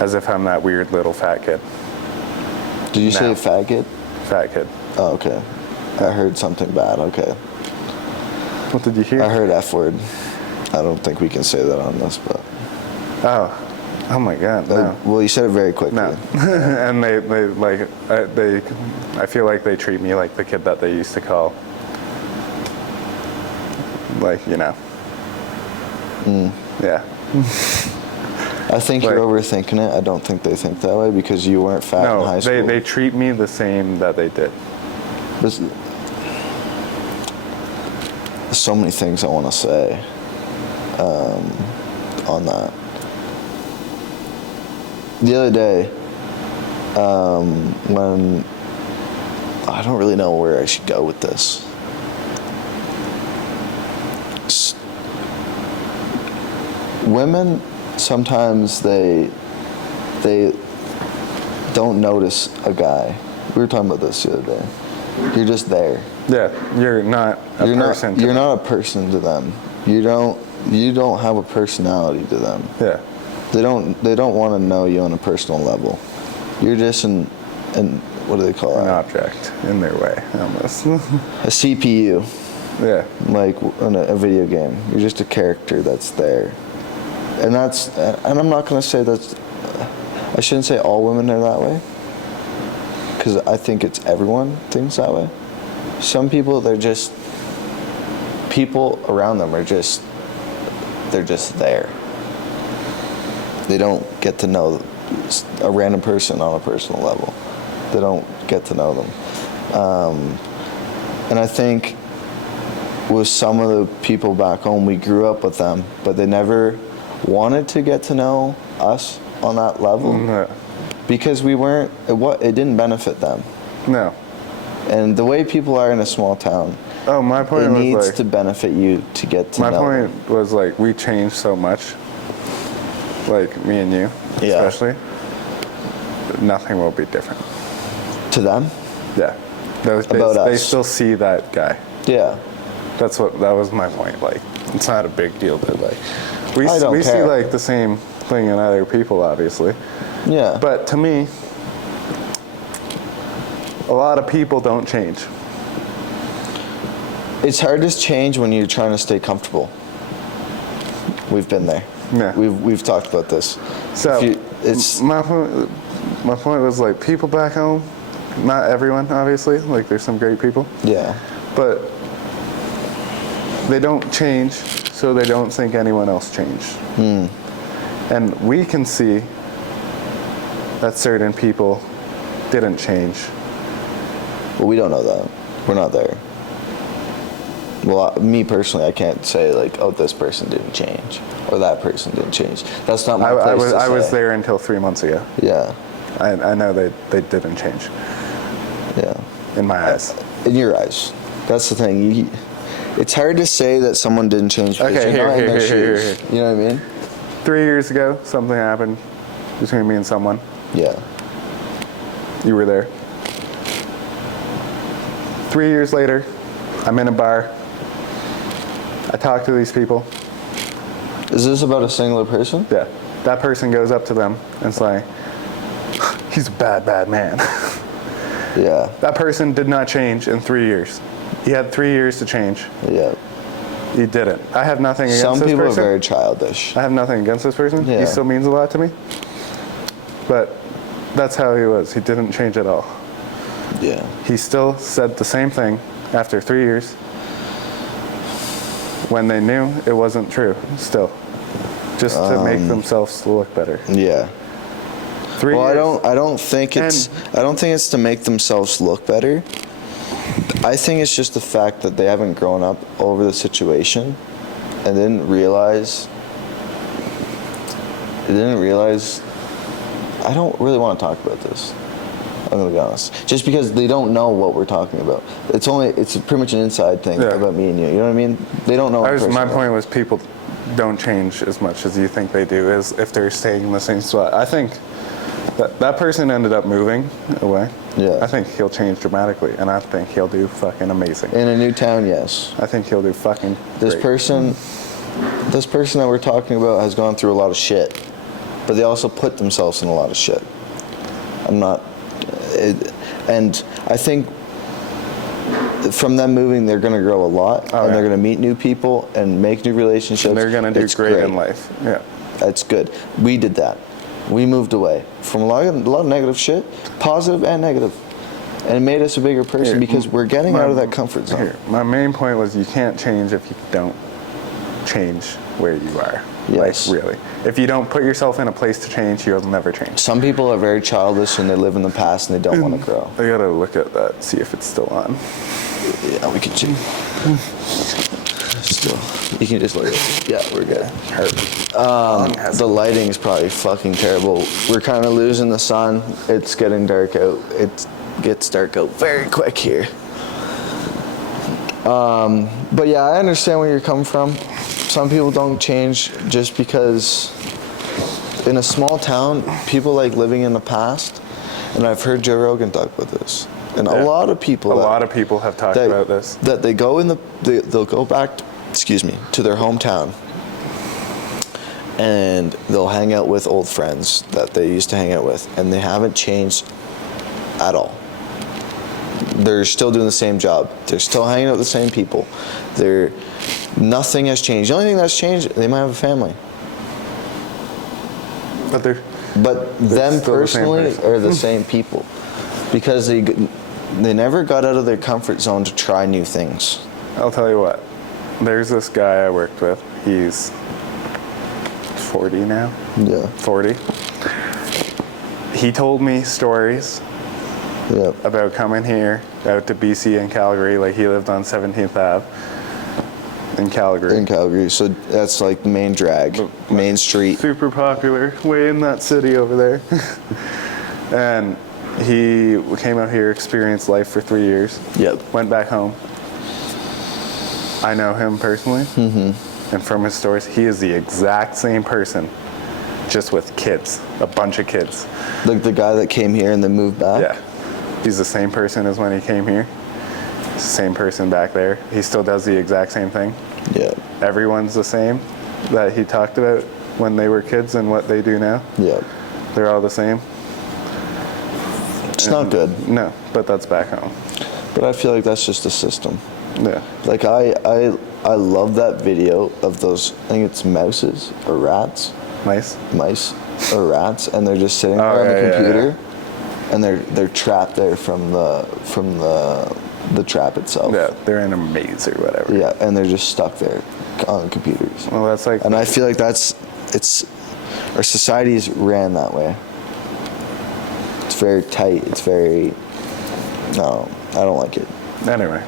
as if I'm that weird little fat kid. Did you say No. fat kid? Fat kid. Oh, okay. I heard something bad. Okay. What did you hear? I heard F word. I don't think we can say that on this, but. Oh my God, no. Well, you said it very quickly. No. And they like, I feel like they treat me like the kid that they used to call, like, you know. Yeah. I think Like- you're overthinking it. I don't think they think that way because you weren't fat in high No, school. they treat me the same that they did. There's so many things I want to say on that. The other day, when I don't really know where I should go with this. Women sometimes they don't notice a guy. We were talking about this the other day. You're just there. Yeah, you're not a person. You're not a person to them. You don't have a personality to them. Yeah. They don't want to know you on a personal level. You're just an what do they call An it? object in their way, almost. A CPU, Yeah. like in a video game. You're just a character that's there. And I'm not going to say that's, I shouldn't say all women are that way, because I think it's everyone thinks that way. Some people, people around them they're just there. They don't get to know a random person on a personal level. They don't get to know them. And I think with some of the people back home, we grew up with them, but they never wanted to get to know us on that level No. because it didn't benefit them. No. And the way people are in a small town, Oh, my point it was needs like, to benefit you to get to my know them. point was like, we changed so much, like me and you, Yeah. especially. Nothing will be different. To them? Yeah. About they us. still see that guy. Yeah. That was my point. Like, it's not a big deal to like. We I don't see care. like the same thing in other people, obviously. Yeah. But to me, a lot of people don't change. It's hard to change when you're trying to stay comfortable. We've been there. Yeah. We've talked about this. So It's my point was like, people back home, not everyone, obviously. Like, there's some great people, yeah. but They don't change, so they don't think anyone else changed. And we can see that certain people didn't change. Well, we don't know that. We're not there. Well, me personally, I can't say like, oh, this person didn't change or that person didn't change. That's not my place to say. I was there until 3 months ago. Yeah. I know they didn't change. Yeah. In my eyes. In your eyes. That's the thing. It's hard to say that someone didn't change because Okay, you're not in their shoes. here. You know what I mean? 3 years ago, something happened between me and someone. Yeah. You were there. 3 years later, I'm in a bar. I talk to these people. Is this about a singular person? Yeah. That person goes up to them and it's like, he's a bad, bad man. Yeah. That person did not change in 3 years. He had 3 years to change. Yeah. He didn't. I have nothing against this person. Some people are very childish. I have nothing against this person. Yeah. He still means a lot to me. But that's how he was. He didn't change at all. Yeah. He still said the same thing after 3 years when they knew it wasn't true still. Just to make themselves look better. Yeah. 3 years. I don't think it's to make themselves look better. I think it's just the fact that they haven't grown up over the situation and didn't realize I don't really want to talk about this. I'm gonna be honest. Just because they don't know what we're talking about. It's pretty much an inside thing about me and you. You know what I mean? They don't know. My point was people don't change as much as you think they do, as if they're staying in the same spot. I think that person ended up moving away. Yeah. I think he'll change dramatically, and I think he'll do fucking amazing. In a new town, yes. I think he'll do fucking This great. person that we're talking about has gone through a lot of shit, but they also put themselves in a lot of shit. And I think from them moving, they're going to grow a lot, and they're going to meet new people and make new relationships. And they're going to do great in life. Yeah. That's good. We did that. We moved away from a lot of negative shit, positive and negative. And it made us a bigger person because we're getting out of that comfort zone. My main point was you can't change if you don't change where you are. Yes. Like, really. If you don't put yourself in a place to change, you'll never change. Some people are very childish and they live in the past and they don't want to grow. I gotta look at that, see if it's still on. Yeah, we can check. Still, you can just look at it. Yeah, we're good. The lighting is probably fucking terrible. We're kind of losing the sun. It's getting dark out. It gets dark out very quick here. But yeah, I understand where you're coming from. Some people don't change just because in a small town, people like living in the past. And I've heard Joe Rogan talk about this. And a lot of people have talked about this. That they go they'll go back, to their hometown. And they'll hang out with old friends that they used to hang out with, and they haven't changed at all. They're still doing the same job. They're still hanging out with the same people. Nothing has changed. The only thing that's changed, they might have a family. But them personally are the same people, because they never got out of their comfort zone to try new things. I'll tell you what. There's this guy I worked with. He's 40 now. Yeah. 40. He told me stories about coming here out to BC and Calgary. Like, he lived on 17th Ave in Calgary. So that's like the main drag, main street. Super popular, way in that city over there. And he came out here, experienced life for 3 years. Yep. Went back home. I know him personally. Mm-hmm. And from his stories, he is the exact same person, just with kids, a bunch of kids. Like the guy that came here and then moved back? Yeah. He's the same person as when he came here. Same person back there. He still does the exact same thing. Yeah. Everyone's the same that he talked about when they were kids and what they do now. Yeah. They're all the same. It's not good. No, but that's back home. But I feel like that's just a system. Yeah. Like I love that video of those, I think it's mouses or rats. Mice or rats, and they're just sitting there on the computer, and they're trapped there from the the trap itself. Yeah, they're in a maze or whatever. Yeah, and they're just stuck there on computers. Well, that's like... And I feel like our society's ran that way. It's very tight. It's very... No, I don't like it. Anyway,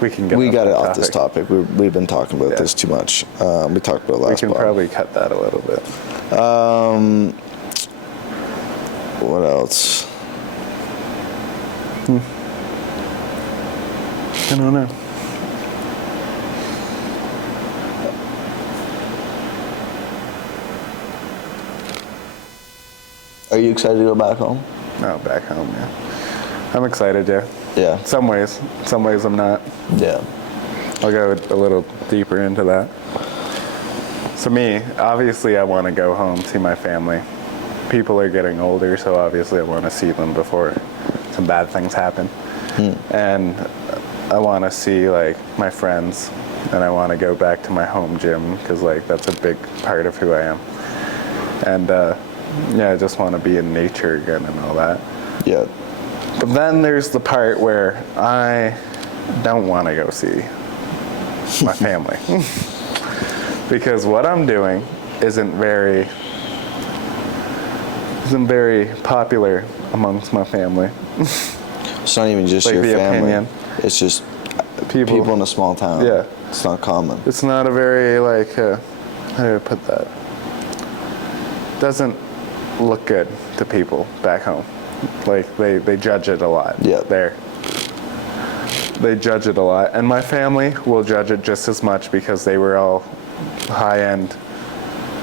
we got it off this topic. We've been talking about this too much. We talked about last We can probably cut that a little bit. What else? I don't know. Are you excited to go back home? No, back home, yeah. I'm excited, yeah. Yeah. Some ways I'm not. Yeah. I'll go a little deeper into that. So me, obviously I want to go home, see my family. People are getting older, so obviously I want to see them before some bad things happen. And I want to see like my friends, and I want to go back to my home gym because like that's a big part of who I am. And yeah, I just want to be in nature again and all that. Yeah. But then there's the part where I don't want to go see my family. Because what I'm doing isn't very popular amongst my family. It's not even just Like your the family. opinion. It's just people in a small town. Yeah. It's not common. It's not a very, like, how do I put that? Doesn't look good to people back home. Like, they judge it a lot. Yeah. There. They judge it a lot. And my family will judge it just as much because they were all high-end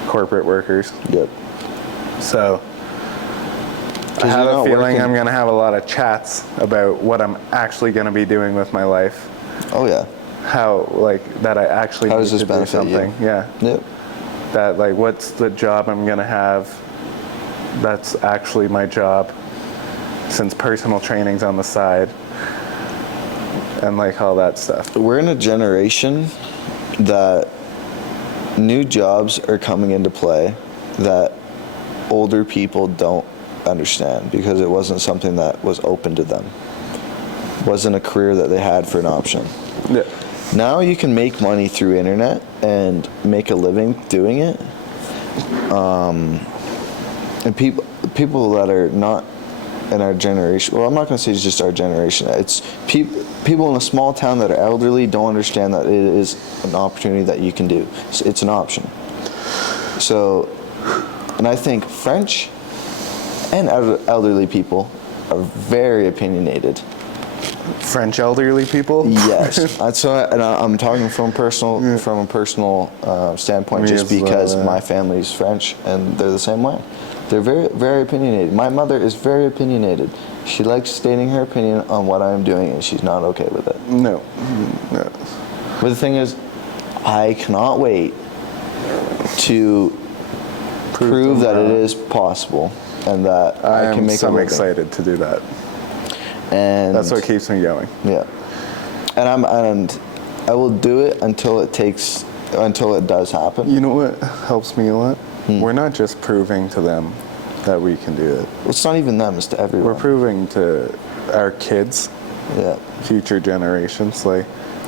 corporate workers. Yep. So I have a feeling I'm going to have a lot of chats about what I'm actually going to be doing with my life. Oh, yeah. How, like, that I actually How need does this to do benefit you? something. Yeah. Yep. That, like, what's the job I'm going to have that's actually my job, since personal training's on the side, and, like, all that stuff. We're in a generation that new jobs are coming into play that older people don't understand because it wasn't something that was open to them. It wasn't a career that they had for an option. Yeah. Now you can make money through internet and make a living doing it. And people that are not in our generation, well, I'm not going to say it's just our generation. It's people in a small town that are elderly don't understand that it is an opportunity that you can do. It's an option. So, and I think French and elderly people are very opinionated. French elderly people? Yes. And I'm talking from a personal standpoint, just because my family's French and they're the same way. They're very, very opinionated. My mother is very opinionated. She likes stating her opinion on what I'm doing, and she's not okay with it. No. But the thing is, I cannot wait to prove that it is possible and that I can make a living. I'm so excited to do that. And that's what keeps me going. Yeah. And I will do it until it does happen. You know what helps me a lot? We're not just proving to them that we can do it. Well, it's not even them, it's to everyone. We're proving to our kids, future generations, like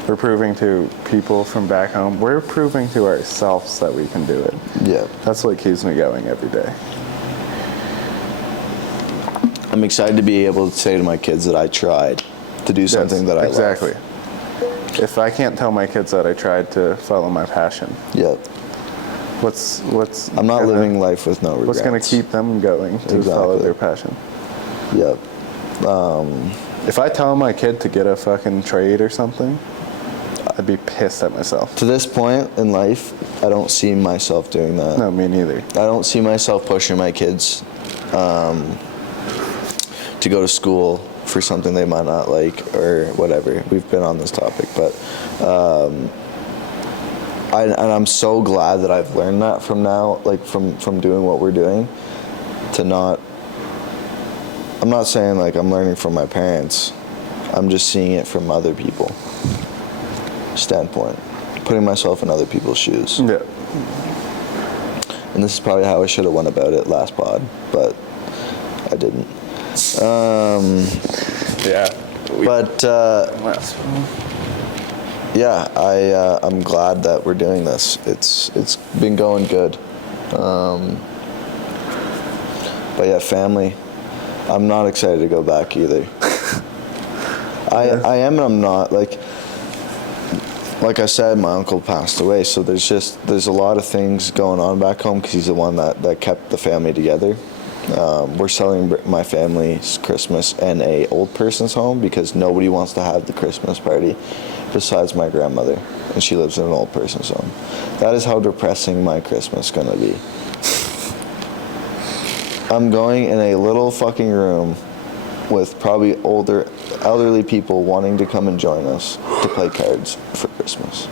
we're proving to people from back home. We're proving to ourselves that we can do it. Yeah. That's what keeps me going every day. I'm excited to be able to say to my kids that I tried to do something that I love. Exactly. If I can't tell my kids that I tried to follow my passion. Yep. I'm not living life with no regrets. What's going to keep them going to follow their passion? Yep. If I tell my kid to get a fucking trade or something, I'd be pissed at myself. To this point in life, I don't see myself doing that. No, me neither. I don't see myself pushing my kids to go to school for something they might not like or whatever. We've been on this topic, but I'm so glad that I've learned that from now, like from doing what we're doing, to not. I'm not saying like I'm learning from my parents. I'm just seeing it from other people standpoint, putting myself in other people's shoes. Yeah. And this is probably how I should have went about it last pod, but I didn't. Yeah. But yeah, I'm glad that we're doing this. It's been going good. But yeah, family. I'm not excited to go back either. I am and I'm not. Like I said, my uncle passed away, so there's a lot of things going on back home because he's the one that kept the family together. We're celebrating my family's Christmas in a old person's home because nobody wants to have the Christmas party besides my grandmother, and she lives in an old person's home. That is how depressing my Christmas is gonna be. I'm going in a little fucking room with probably elderly people wanting to come and join us to play cards for Christmas.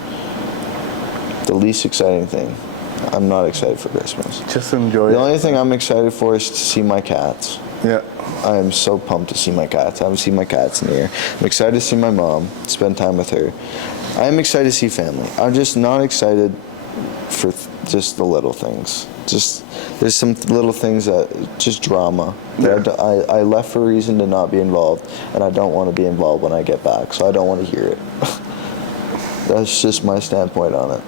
The least exciting thing. I'm not excited for Christmas. Just enjoy it. The only thing I'm excited for is to see my cats. Yeah. I am so pumped to see my cats. I haven't seen my cats in a year. I'm excited to see my mom, spend time with her. I am excited to see family. I'm just not excited for just the little things. There's some little things that just drama. Yeah. I left for a reason to not be involved, and I don't want to be involved when I get back, so I don't want to hear it. That's just my standpoint on it.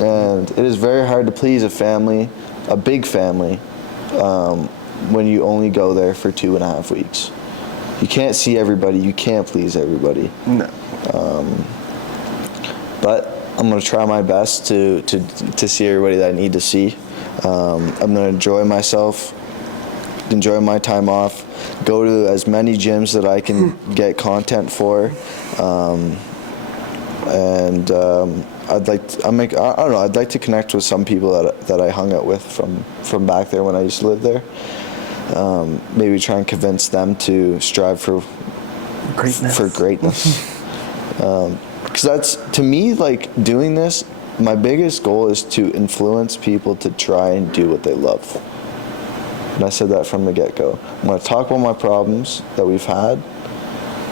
And it is very hard to please a family, a big family, when you only go there for 2.5 weeks. You can't see everybody. You can't please everybody. No. But I'm going to try my best to see everybody that I need to see. I'm going to enjoy myself, enjoy my time off, go to as many gyms that I can get content for, and I'd like to connect with some people that I hung out with from back there when I used to live there. Maybe try and convince them to strive for greatness. Because that's, to me, like, doing this, my biggest goal is to influence people to try and do what they love. And I said that from the get-go. I'm going to talk about my problems that we've had.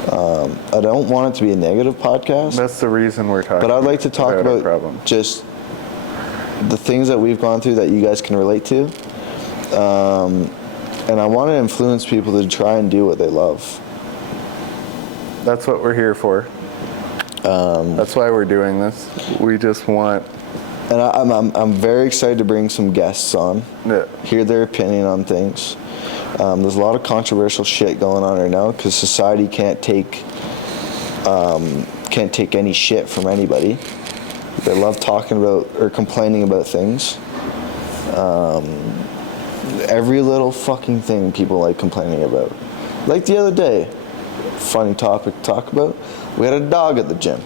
I don't want it to be a negative podcast. That's the reason we're talking. But I'd like to talk about just the things that we've gone through that you guys can relate to. And I want to influence people to try and do what they love. That's what we're here for. That's why we're doing this. We just want. And I'm very excited to bring some guests on. Yeah. Hear their opinion on things. There's a lot of controversial shit going on right now because society can't take any shit from anybody. They love talking about or complaining about things. Every little fucking thing people like complaining about. Like the other day, funny topic to talk about. We had a dog at the gym.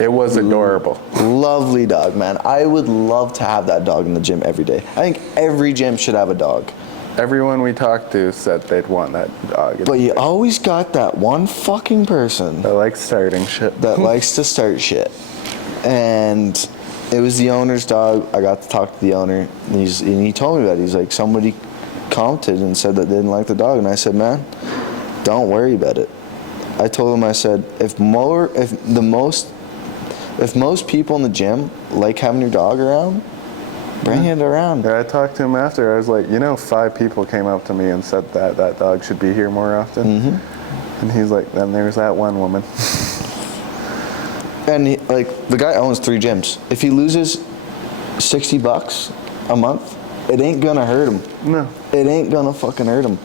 It was adorable. Lovely dog, man. I would love to have that dog in the gym every day. I think every gym should have a dog. Everyone we talked to said they'd want that dog. But you always got that one fucking person that likes starting shit. That likes to start shit. And it was the owner's dog. I got to talk to the owner, and he told me that. He's like, somebody commented and said that they didn't like the dog. And I said, man, don't worry about it. I told him, I said, if most people in the gym like having your dog around, bring it around. Yeah, I talked to him after. I was like, 5 people came up to me and said that dog should be here more often. Mm-hmm. And he's like, then there's that one woman. And the guy owns 3 gyms. If he loses $60 a month, it ain't gonna hurt him. No. It ain't gonna fucking hurt him.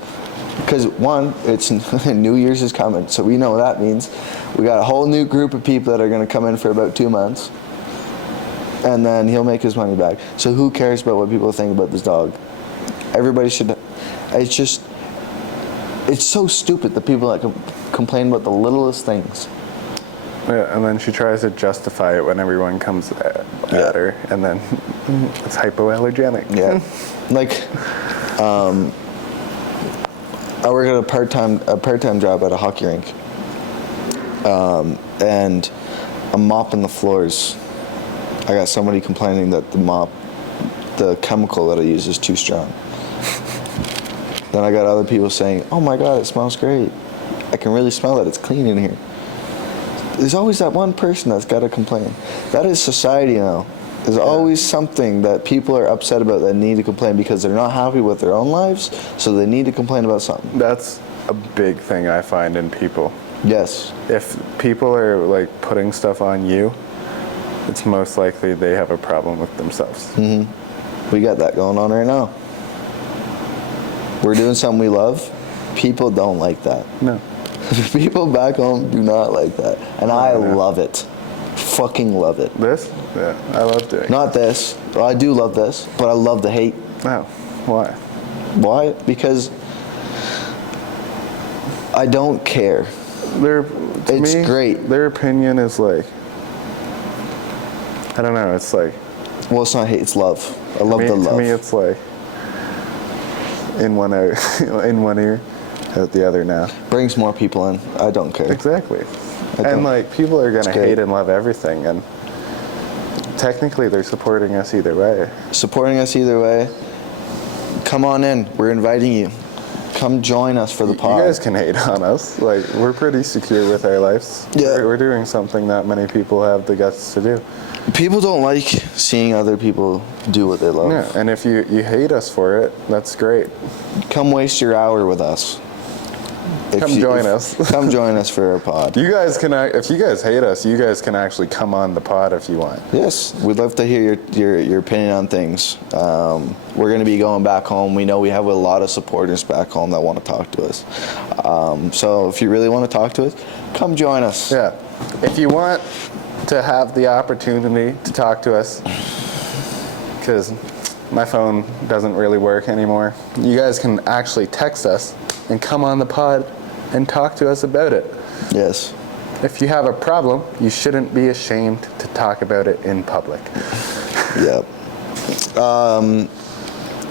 Because one, it's New Year's is coming, so we know what that means. We got a whole new group of people that are gonna come in for about 2 months, and then he'll make his money back. So who cares about what people think about this dog? Everybody should. It's so stupid, the people that complain about the littlest things. Yeah, and then she tries to justify it when everyone comes at her, and then it's hypoallergenic. Yeah, I work at a part-time job at a hockey rink, and I'm mopping the floors. I got somebody complaining that the chemical that I use is too strong. Then I got other people saying, "Oh my God, it smells great. I can really smell that. It's clean in here." There's always that one person that's got to complain. That is society now. There's always something that people are upset about that need to complain because they're not happy with their own lives, so they need to complain about something. That's a big thing I find in people. Yes. If people are like putting stuff on you, it's most likely they have a problem with themselves. We got that going on right now. We're doing something we love. People don't like that. No. People back home do not like that. And I love it. Fucking love it. This? Yeah, I love doing it. Not this. Well, I do love this, but I love the hate. No. Why? Why? Because I don't care. It's great. Their opinion is like, I don't know, it's like, Well, it's not hate, it's love. I love the love. To me, it's like, in one ear, out the other now. Brings more people in. I don't care. Exactly. And like, people are gonna hate and love everything, and technically they're supporting us either way. Supporting us either way. Come on in. We're inviting you. Come join us for the pod. You guys can hate on us. Like, we're pretty secure with our lives. Yeah. We're doing something not many people have the guts to do. People don't like seeing other people do what they love. Yeah, and if you hate us for it, that's great. Come waste your hour with us. Come join us. Come join us for our pod. You guys can, if you guys hate us, you guys can actually come on the pod if you want. Yes, we'd love to hear your opinion on things. We're going to be going back home. We know we have a lot of supporters back home that want to talk to us. So if you really want to talk to us, come join us. Yeah. If you want to have the opportunity to talk to us, because my phone doesn't really work anymore, you guys can actually text us and come on the pod and talk to us about it. Yes. If you have a problem, you shouldn't be ashamed to talk about it in public. Yep.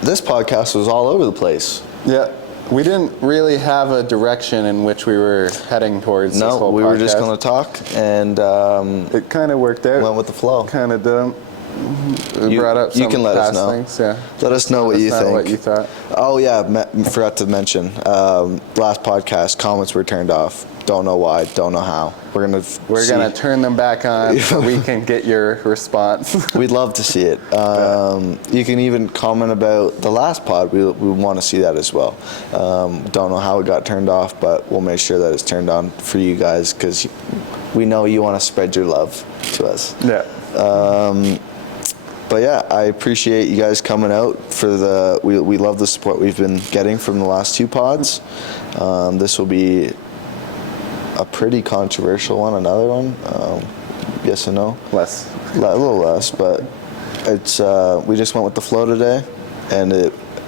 This podcast was all over the place. Yeah. We didn't really have a direction in which we were heading towards this whole podcast. No, we were just going to talk, and it kind of worked out. went with the flow. Kind of didn't. We brought up some you can let us past know. things. Yeah. Let us know what you think. What you thought. Oh yeah, forgot to mention. Last podcast, comments were turned off. Don't know why. Don't know how. We're gonna turn them back on so we can get your response. We'd love to see it. You can even comment about the last pod. We want to see that as well. Don't know how it got turned off, but we'll make sure that it's turned on for you guys because we know you want to spread your love to us. Yeah. But yeah, I appreciate you guys coming out for we love the support we've been getting from the last two pods. This will be a pretty controversial one, another one. Yes and no? Less. A little less, but it's we just went with the flow today, and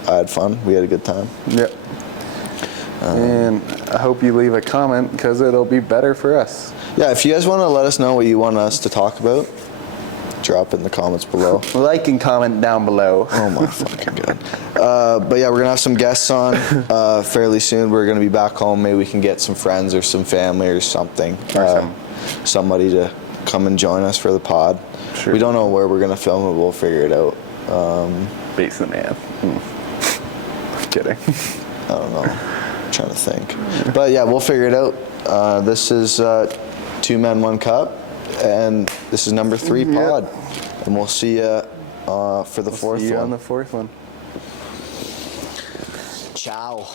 I had fun. We had a good time. Yep. And I hope you leave a comment because it'll be better for us. Yeah, if you guys want to let us know what you want us to talk about, drop it in the comments below. Like and comment down below. Oh my fucking god. But yeah, we're gonna have some guests on fairly soon. We're gonna be back home. Maybe we can get some friends or some family or something. Somebody to come and join us for the pod. Sure. We don't know where we're gonna film it. We'll figure it out. Basement man. I'm kidding. I don't know. I'm trying to think. But yeah, we'll figure it out. This is 2Men1Cup. And this is number 3 pod. And we'll see you for the fourth one. See you on the fourth one. Ciao.